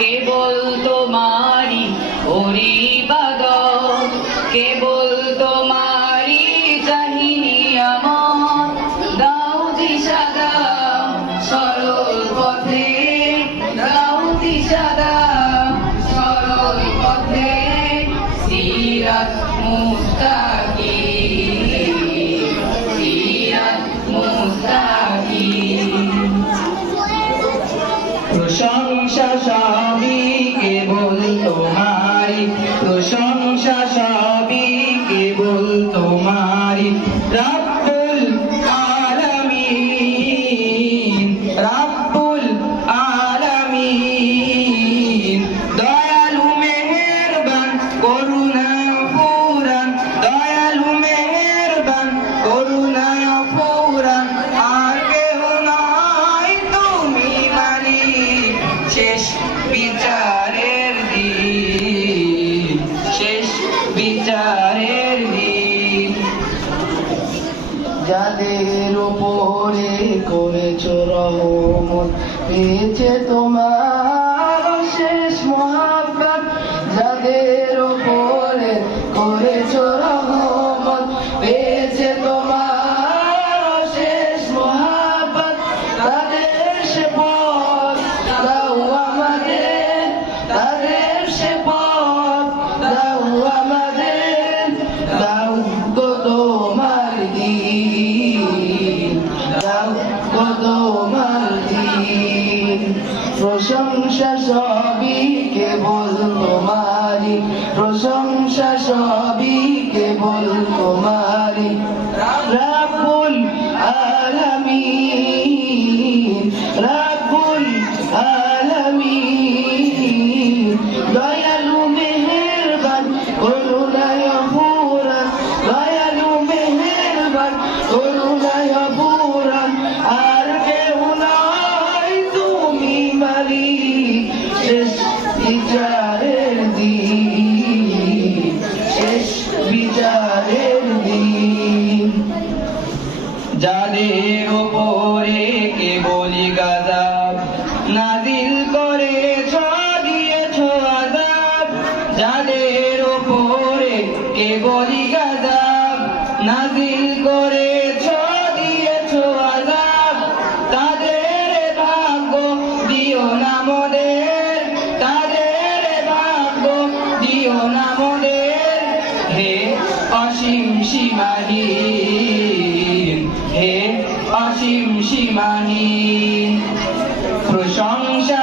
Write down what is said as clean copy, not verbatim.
কেবল তোমারি হরিবাদর, কেবল তোমারি চাহিনি আমার। দাও দিশা দাও সরল পথে, দাও দিশা দাও সরল পথে। সিরাত মুস্তাকিম, সিরাত মুস্তাকিম। প্রশংসা সবই কেবল তোমারি, প্রশংসা সবই কেবল তোমারি। রব্বুল আলামিন, রব্বুল আলামিন। দয়ালু মেহেরবান করুণা পুরান, দয়ালু মেহেরবান করুণা পুরান। আর কেহ নাই তুমি মালিক, শেষ বিচারের দিন, শেষ বিচারের দিন। যাদের উপরে করেছ রহমত, পেয়েছে তোমার শেষ মহাব্বত। যাদের উপরে করেছ রহমত, পেয়েছে তোমার শেষ মহাব্বত। তাদের সে পথ দাও আমাদের, তাদের সে পথ দাও আমাদের। দাও গো তোমার দিন, দাও গো তোমার দিন। প্রশংসা সবই কেবল তোমারি, প্রশংসা সবই কেবল তোমারি। রাব্বুল আলামিন, রাব্বুল আলামিন। দয়ালু মেহেরবান করুণায় পুরান, দয়ালু মেহেরবান করুণায় পুরান। আর কেউ নাই তুমি মালিক, শেষ বিচারের দিন, শেষ বিচারের দিন। যাদের উপরে কেবলই গজব নাজিল করেছ, দিয়েছ আযাব। যাদের উপরে কেবলই গজব নাজিল করেছ, দিয়েছ আযাব। তাদের ভাগ্য দিও না মোদের, তাদের ভাগ্য দিও না মোদের। হে অসীম সীমাহীন, হে অসীম সীমাহীন। প্রশংসা